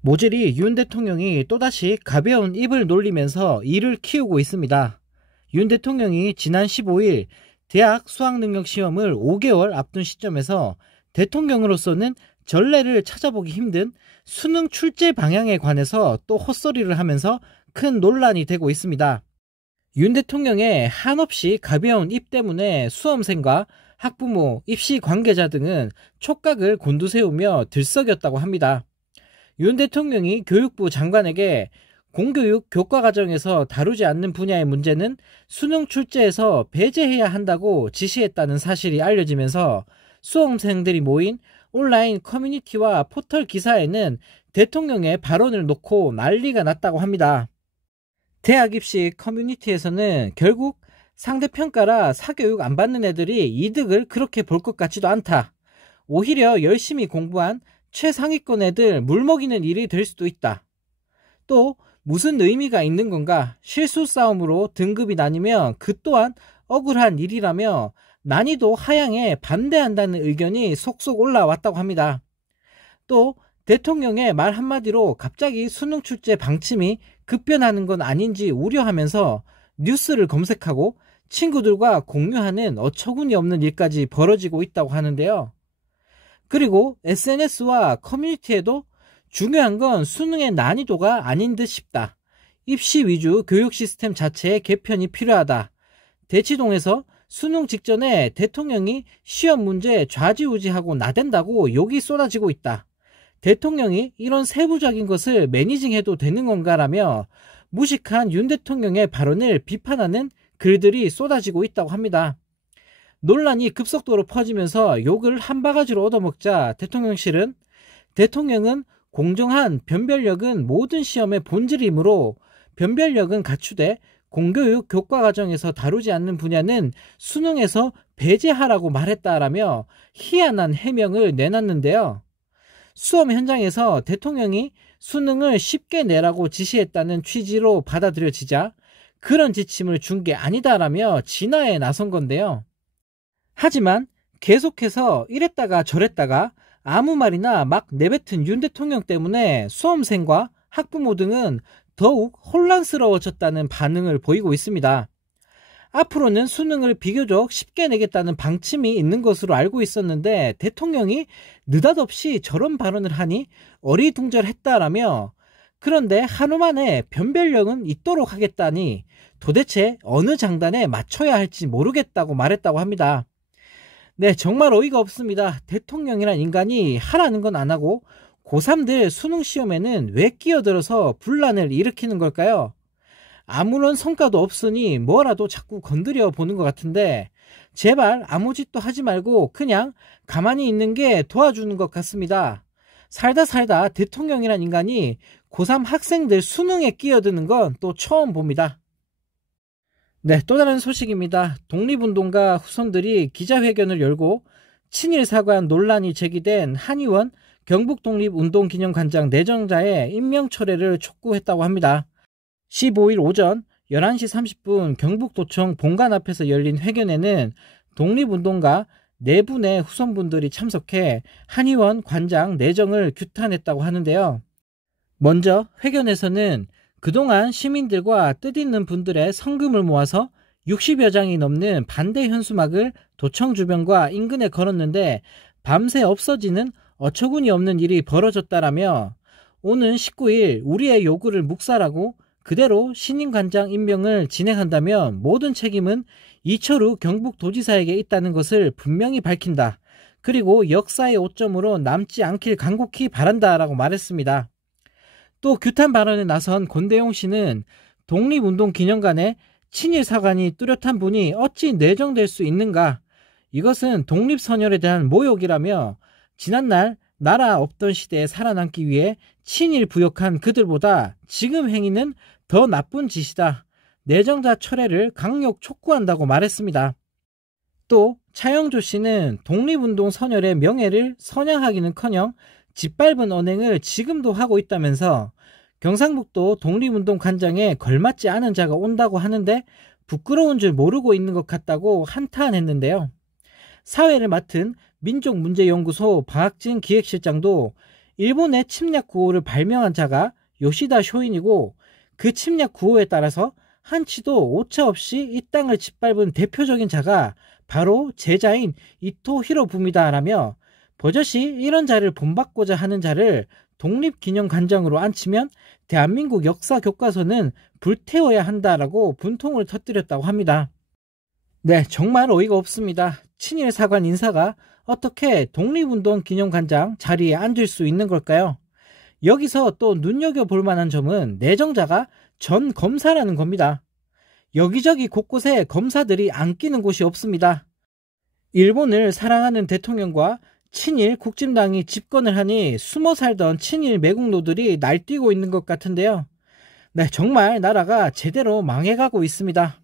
모질이 윤 대통령이 또다시 가벼운 입을 놀리면서 일을 키우고 있습니다. 윤 대통령이 지난 15일 대학 수학능력시험을 5개월 앞둔 시점에서 대통령으로서는 전례를 찾아보기 힘든 수능 출제 방향에 관해서 또 헛소리를 하면서 큰 논란이 되고 있습니다. 윤 대통령의 한없이 가벼운 입 때문에 수험생과 학부모, 입시 관계자 등은 촉각을 곤두세우며 들썩였다고 합니다. 윤 대통령이 교육부 장관에게 공교육 교과과정에서 다루지 않는 분야의 문제는 수능 출제에서 배제해야 한다고 지시했다는 사실이 알려지면서 수험생들이 모인 온라인 커뮤니티와 포털 기사에는 대통령의 발언을 놓고 난리가 났다고 합니다. 대학 입시 커뮤니티에서는 결국 상대평가라 사교육 안 받는 애들이 이득을 그렇게 볼 것 같지도 않다. 오히려 열심히 공부한 최상위권 애들 물먹이는 일이 될 수도 있다. 또 무슨 의미가 있는 건가? 실수 싸움으로 등급이 나뉘면 그 또한 억울한 일이라며 난이도 하향에 반대한다는 의견이 속속 올라왔다고 합니다. 또 대통령의 말 한마디로 갑자기 수능 출제 방침이 급변하는 건 아닌지 우려하면서 뉴스를 검색하고 친구들과 공유하는 어처구니 없는 일까지 벌어지고 있다고 하는데요. 그리고 SNS와 커뮤니티에도 중요한 건 수능의 난이도가 아닌 듯 싶다. 입시 위주 교육 시스템 자체의 개편이 필요하다. 대치동에서 수능 직전에 대통령이 시험 문제 좌지우지하고 나댄다고 욕이 쏟아지고 있다. 대통령이 이런 세부적인 것을 매니징해도 되는 건가라며 무식한 윤 대통령의 발언을 비판하는 글들이 쏟아지고 있다고 합니다. 논란이 급속도로 퍼지면서 욕을 한 바가지로 얻어먹자 대통령실은 대통령은 공정한 변별력은 모든 시험의 본질이므로 변별력은 갖추되 공교육 교과과정에서 다루지 않는 분야는 수능에서 배제하라고 말했다라며 희한한 해명을 내놨는데요. 수험 현장에서 대통령이 수능을 쉽게 내라고 지시했다는 취지로 받아들여지자 그런 지침을 준 게 아니다라며 진화에 나선 건데요. 하지만 계속해서 이랬다가 저랬다가 아무 말이나 막 내뱉은 윤 대통령 때문에 수험생과 학부모 등은 더욱 혼란스러워졌다는 반응을 보이고 있습니다. 앞으로는 수능을 비교적 쉽게 내겠다는 방침이 있는 것으로 알고 있었는데 대통령이 느닷없이 저런 발언을 하니 어리둥절했다라며 그런데 한우 만에 변별력은 있도록 하겠다니 도대체 어느 장단에 맞춰야 할지 모르겠다고 말했다고 합니다. 네, 정말 어이가 없습니다. 대통령이란 인간이 하라는 건 안 하고 고3들 수능 시험에는 왜 끼어들어서 분란을 일으키는 걸까요? 아무런 성과도 없으니 뭐라도 자꾸 건드려 보는 것 같은데 제발 아무 짓도 하지 말고 그냥 가만히 있는 게 도와주는 것 같습니다. 살다 대통령이란 인간이 고3 학생들 수능에 끼어드는 건 또 처음 봅니다. 네, 또 다른 소식입니다. 독립운동가 후손들이 기자회견을 열고 친일 사과한 논란이 제기된 한의원 경북독립운동기념관장 내정자의 임명철회를 촉구했다고 합니다. 15일 오전 11시 30분 경북도청 본관 앞에서 열린 회견에는 독립운동가 4분의 후손분들이 참석해 한의원 관장 내정을 규탄했다고 하는데요. 먼저 회견에서는 그동안 시민들과 뜻있는 분들의 성금을 모아서 60여 장이 넘는 반대 현수막을 도청 주변과 인근에 걸었는데 밤새 없어지는 어처구니 없는 일이 벌어졌다라며 오는 19일 우리의 요구를 묵살하고 그대로 신임관장 임명을 진행한다면 모든 책임은 이철우 경북도지사에게 있다는 것을 분명히 밝힌다. 그리고 역사의 오점으로 남지 않길 간곡히 바란다라고 말했습니다. 또 규탄 발언에 나선 권대용 씨는 독립운동기념관에 친일사관이 뚜렷한 분이 어찌 내정될 수 있는가? 이것은 독립선열에 대한 모욕이라며 지난날 나라 없던 시대에 살아남기 위해 친일 부역한 그들보다 지금 행위는 더 나쁜 짓이다. 내정자 철회를 강력 촉구한다고 말했습니다. 또 차영조 씨는 독립운동 선열의 명예를 선양하기는커녕 짓밟은 언행을 지금도 하고 있다면서 경상북도 독립운동 관장에 걸맞지 않은 자가 온다고 하는데 부끄러운 줄 모르고 있는 것 같다고 한탄했는데요. 사회를 맡은 민족문제연구소 박진 기획실장도 일본의 침략 구호를 발명한 자가 요시다 쇼인이고, 그 침략 구호에 따라서 한치도 오차 없이 이 땅을 짓밟은 대표적인 자가 바로 제자인 이토 히로부미다라며, 버젓이 이런 자를 본받고자 하는 자를 독립기념관장으로 앉히면 대한민국 역사 교과서는 불태워야 한다라고 분통을 터뜨렸다고 합니다. 네, 정말 어이가 없습니다. 친일 사관 인사가 어떻게 독립운동 기념관장 자리에 앉을 수 있는 걸까요? 여기서 또 눈여겨볼 만한 점은 내정자가 전 검사라는 겁니다. 여기저기 곳곳에 검사들이 안 끼는 곳이 없습니다. 일본을 사랑하는 대통령과 친일 국진당이 집권을 하니 숨어 살던 친일 매국노들이 날뛰고 있는 것 같은데요. 네, 정말 나라가 제대로 망해가고 있습니다.